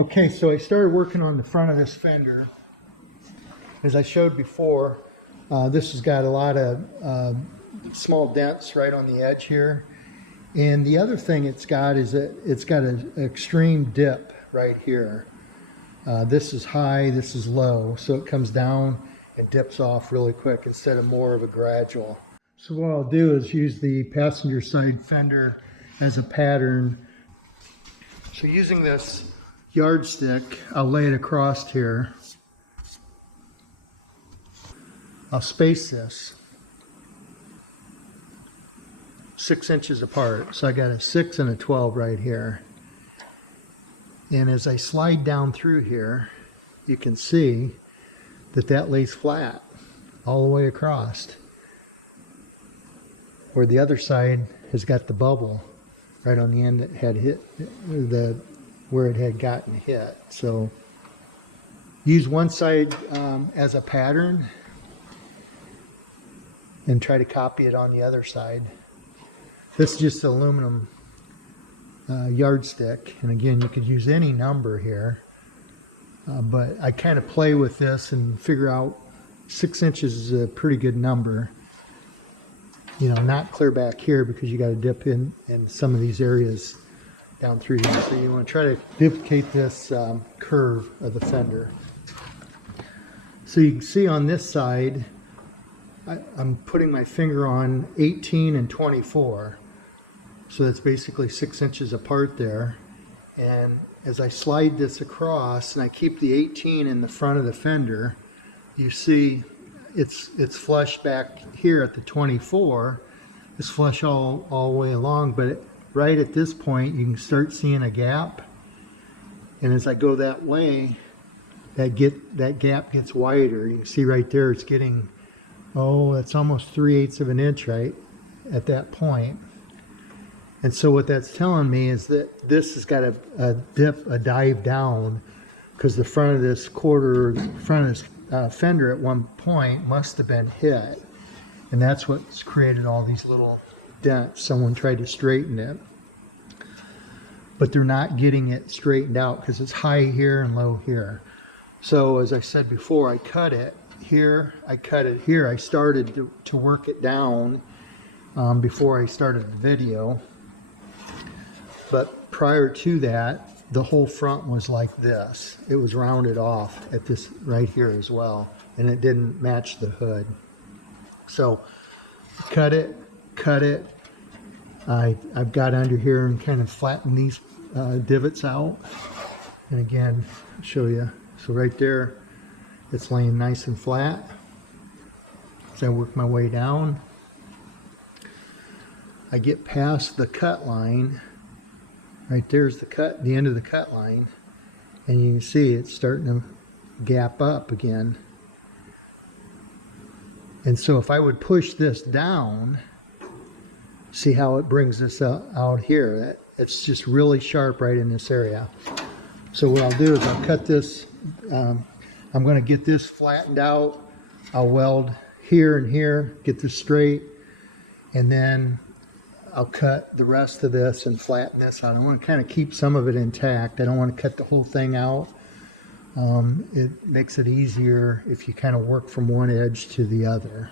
Okay, so I started working on the front of this fender. As I showed before, this has got a lot of small dents right on the edge here. And the other thing it's got is that it's got an extreme dip right here. This is high, this is low, so it comes down and dips off really quick instead of more of a gradual. So what I'll do is use the passenger side fender as a pattern. So using this yardstick, I'll lay it across here. I'll space this 6 inches apart. So I got a 6 and a 12 right here. And as I slide down through here, you can see that that lays flat all the way across. Where the other side has got the bubble right on the end that had hit where it had gotten hit. So use one side as a pattern and try to copy it on the other side. This is just aluminum yardstick, and again, you could use any number here, but I kind of play with this and figure out 6 inches is a pretty good number. You know, not clear back here because you got to dip in some of these areas down through here. So you want to try to duplicate this curve of the fender. So you can see on this side, I'm putting my finger on 18 and 24. So that's basically 6 inches apart there. And as I slide this across and I keep the 18 in the front of the fender, you see it's flush back here at the 24. It's flush all the way along, but right at this point you can start seeing a gap. And as I go that way, that gap gets wider. You can see right there it's getting, oh, that's almost 3/8 of an inch right at that point. And so what that's telling me is that this has got a dive down, because the front of this fender at one point must have been hit. And that's what's created all these little dents. Someone tried to straighten it, but they're not getting it straightened out because it's high here and low here. So as I said before, I cut it here, I cut it here. I started to work it down before I started the video. But prior to that, the whole front was like this. It was rounded off at this right here as well, and it didn't match the hood. So cut it. I've got under here and kind of flattened these divots out. And again, I'll show you. So right there, it's laying nice and flat. As I work my way down, I get past the cut line. Right there's the end of the cut line, and you can see it's starting to gap up again. And so if I would push this down, see how it brings this out here. It's just really sharp right in this area. So what I'll do is I'll cut this. I'm going to get this flattened out. I'll weld here and here, get this straight, and then I'll cut the rest of this and flatten this out. I want to kind of keep some of it intact. I don't want to cut the whole thing out. It makes it easier if you kind of work from one edge to the other.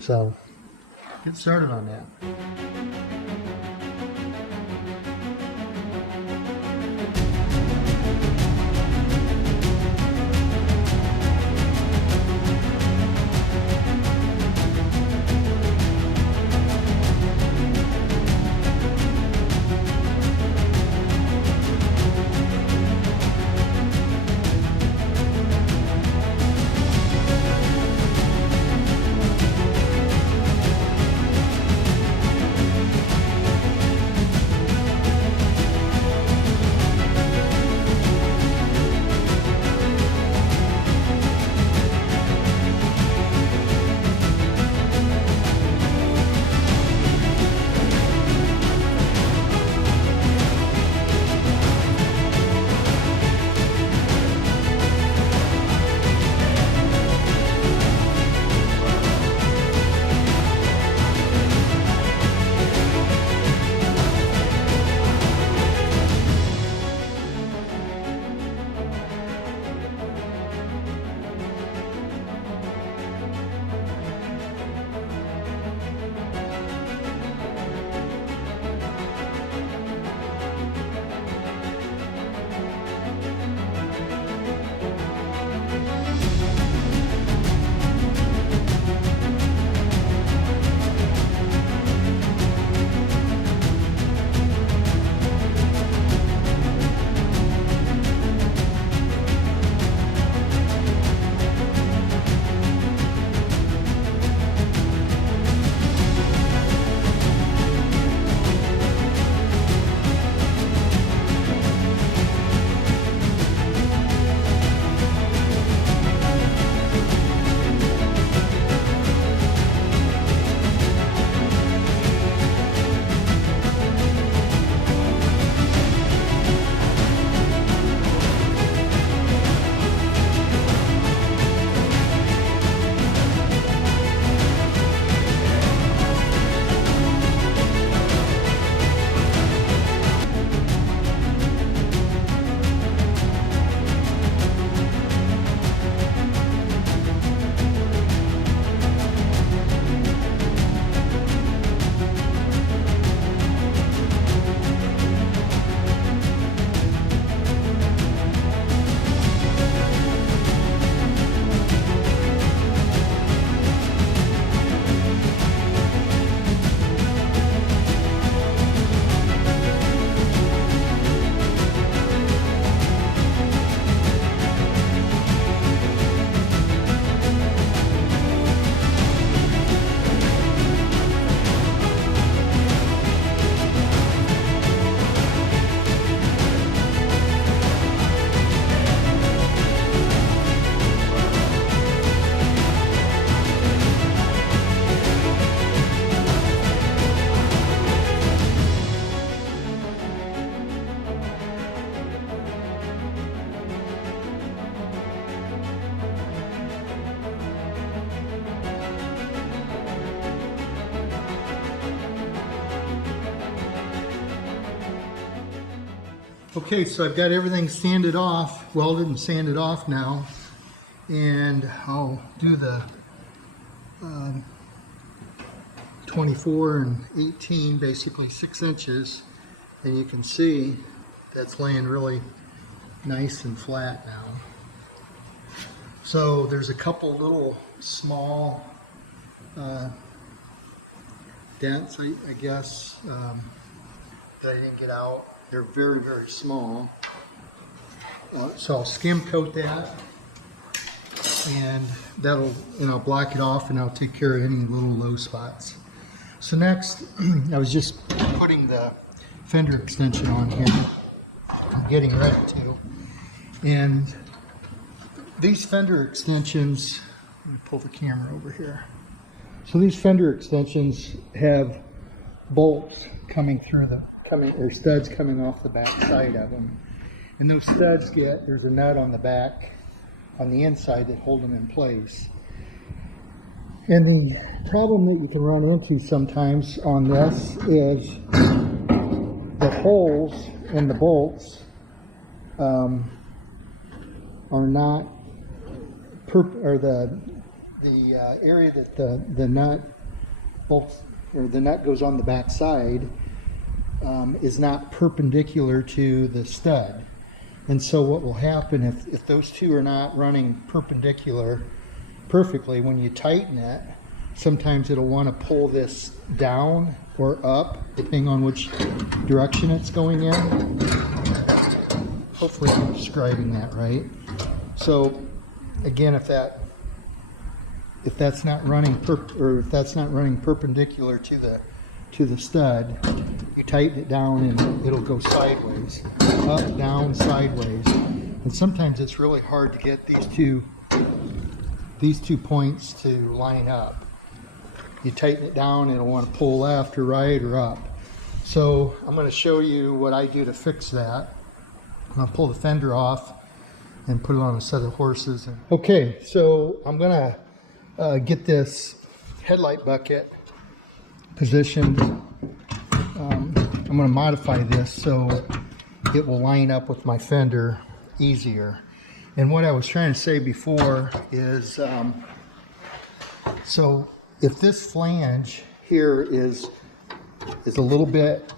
So get started on that. Okay, so I've got everything sanded off, welded and sanded off now, and I'll do the 24 and 18, basically 6 inches, and you can see that's laying really nice and flat now. So there's a couple little small dents, I guess, that I didn't get out. They're very, very small. So I'll skim coat that, and I'll block it off, and I'll take care of any little low spots. So next, I was just putting the fender extension on here. I'm getting ready to. And these fender extensions, let me pull the camera over here. So these fender extensions have bolts coming through or studs coming off the back side of them. And those studs there's a nut on the back, on the inside, that hold them in place. And the problem that you can run into sometimes on this is the holes in the bolts are not, the area that the nut bolts, or the nut goes on the back side, is not perpendicular to the stud. And so what will happen if those two are not running perpendicular perfectly, when you tighten it, sometimes it'll want to pull this down or up, depending on which direction it's going in. Hopefully I'm describing that right. So again, if that's not running perpendicular to the stud, you tighten it down and it'll go sideways, up, down, sideways. And sometimes it's really hard to get these two points to line up. You tighten it down, it'll want to pull left or right or up. So I'm going to show you what I do to fix that. I'm going to pull the fender off and put it on a set of horses. Okay, so I'm going to get this headlight bucket positioned. I'm going to modify this so it will line up with my fender easier. And what I was trying to say before is, so if this flange here is a little bit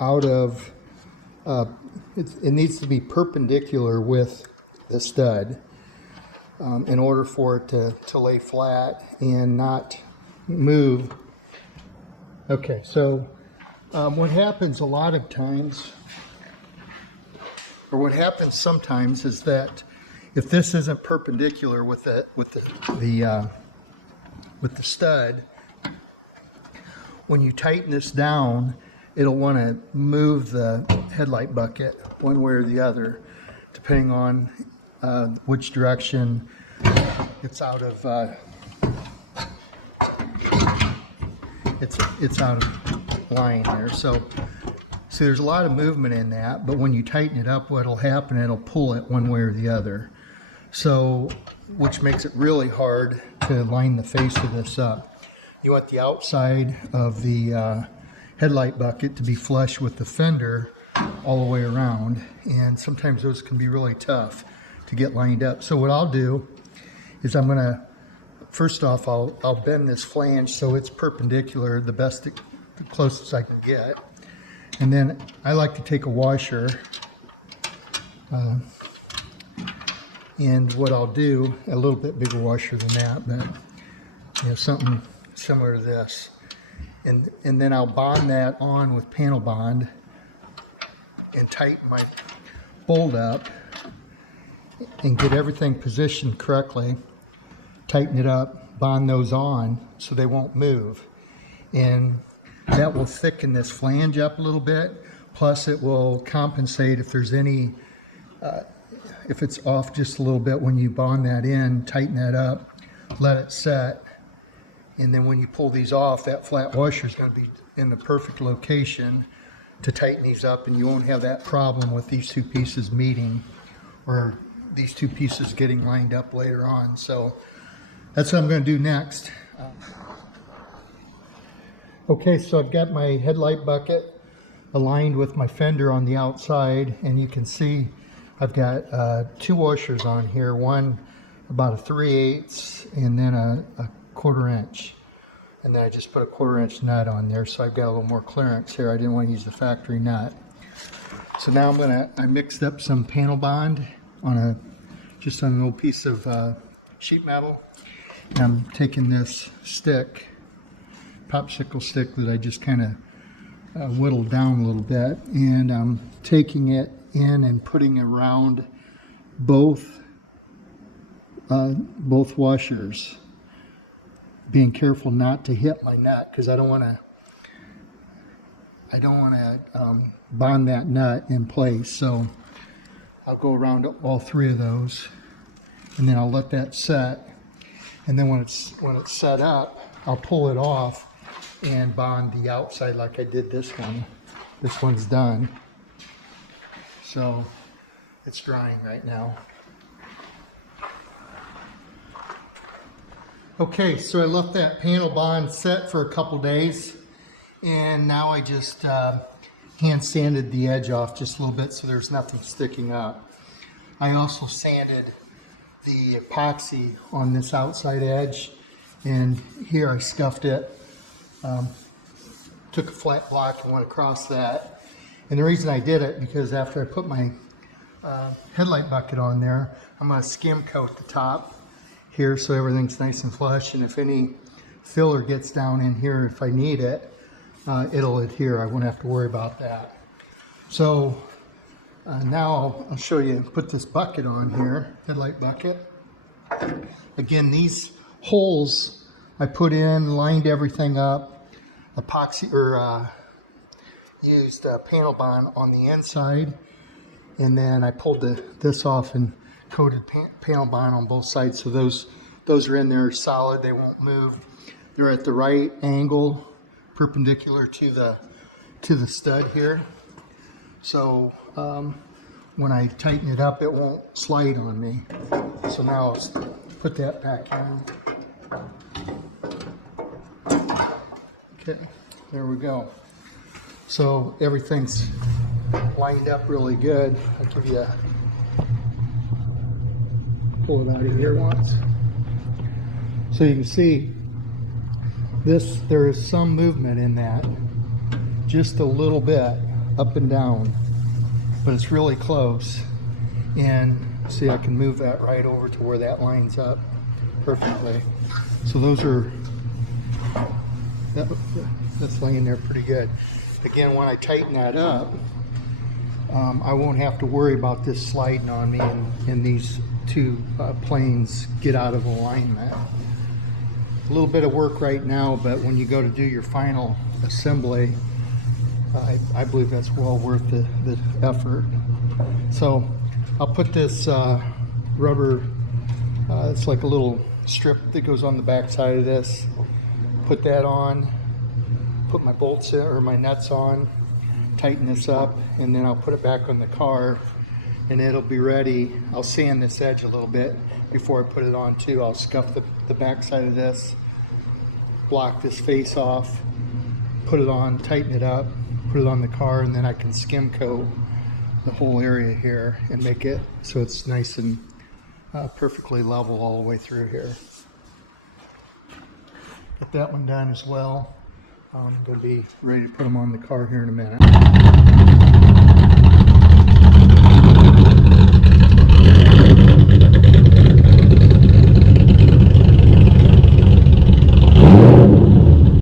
out of, it needs to be perpendicular with the stud in order for it to lay flat and not move. Okay, so what happens a lot of times, or what happens sometimes, is that if this isn't perpendicular with the stud, when you tighten this down, it'll want to move the headlight bucket one way or the other, depending on which direction it's out of. It's out of line there. So there's a lot of movement in that, but when you tighten it up, what'll happen, it'll pull it one way or the other. So, which makes it really hard to line the face of this up. You want the outside of the headlight bucket to be flush with the fender all the way around, and sometimes those can be really tough to get lined up. So what I'll do is I'm going to, first off, I'll bend this flange so it's perpendicular, the closest I can get. And then I like to take a washer, and what I'll do, a little bit bigger washer than that, but something similar to this. And then I'll bond that on with panel bond and tighten my bolt up and get everything positioned correctly. Tighten it up, bond those on so they won't move. And that will thicken this flange up a little bit. Plus it will compensate if there's any, if it's off just a little bit when you bond that in, tighten that up, let it set. And then when you pull these off, that flat washer is going to be in the perfect location to tighten these up, and you won't have that problem with these two pieces meeting or these two pieces getting lined up later on. So that's what I'm going to do next. Okay, so I've got my headlight bucket aligned with my fender on the outside, and you can see I've got 2 washers on here, one about a 3/8 and then a 1/4 inch, and then I just put a 1/4 inch nut on there, so I've got a little more clearance here. I didn't want to use the factory nut. So now I mixed up some panel bond on just on an old piece of sheet metal, and I'm taking this stick, popsicle stick that I just kind of whittled down a little bit, and I'm taking it in and putting it around both washers, being careful not to hit my nut because I don't want to bond that nut in place. So I'll go around all 3 of those, and then I'll let that set, and then when it's set up, I'll pull it off and bond the outside like I did this one. This one's done, so it's drying right now. Okay, so I left that panel bond set for a couple days, and now I just hand sanded the edge off just a little bit so there's nothing sticking up. I also sanded the epoxy on this outside edge, and here I scuffed it. Took a flat block and went across that. And the reason I did it, because after I put my headlight bucket on there, I'm going to skim coat the top here so everything's nice and flush, and if any filler gets down in here, if I need it, it'll adhere. I won't have to worry about that. So now I'll show you, put this bucket on here, headlight bucket. Again, these holes I put in, lined everything up, epoxy or used panel bond on the inside, and then I pulled this off and coated panel bond on both sides, so those are in there solid, they won't move. They're at the right angle, perpendicular to the stud here, so when I tighten it up, it won't slide on me. So now I'll put that back in. Okay, there we go. So everything's lined up really good. I'll give you a pull it out of here once. So you can see this, there is some movement in that, just a little bit up and down, but it's really close. And see, I can move that right over to where that lines up perfectly. So those are, that's laying there pretty good. Again, when I tighten that up, I won't have to worry about this sliding on me and these 2 planes get out of alignment. A little bit of work right now, but when you go to do your final assembly, I believe that's well worth the effort. So I'll put this rubber, it's like a little strip that goes on the back side of this, put that on, put my bolts in, or my nuts on, tighten this up, and then I'll put it back on the car, and it'll be ready. I'll sand this edge a little bit before I put it on too. I'll scuff the back side of this, block this face off, put it on, tighten it up, put it on the car, and then I can skim coat the whole area here and make it so it's nice and perfectly level all the way through here. Get that one done as well. I'm going to be ready to put them on the car here in a minute.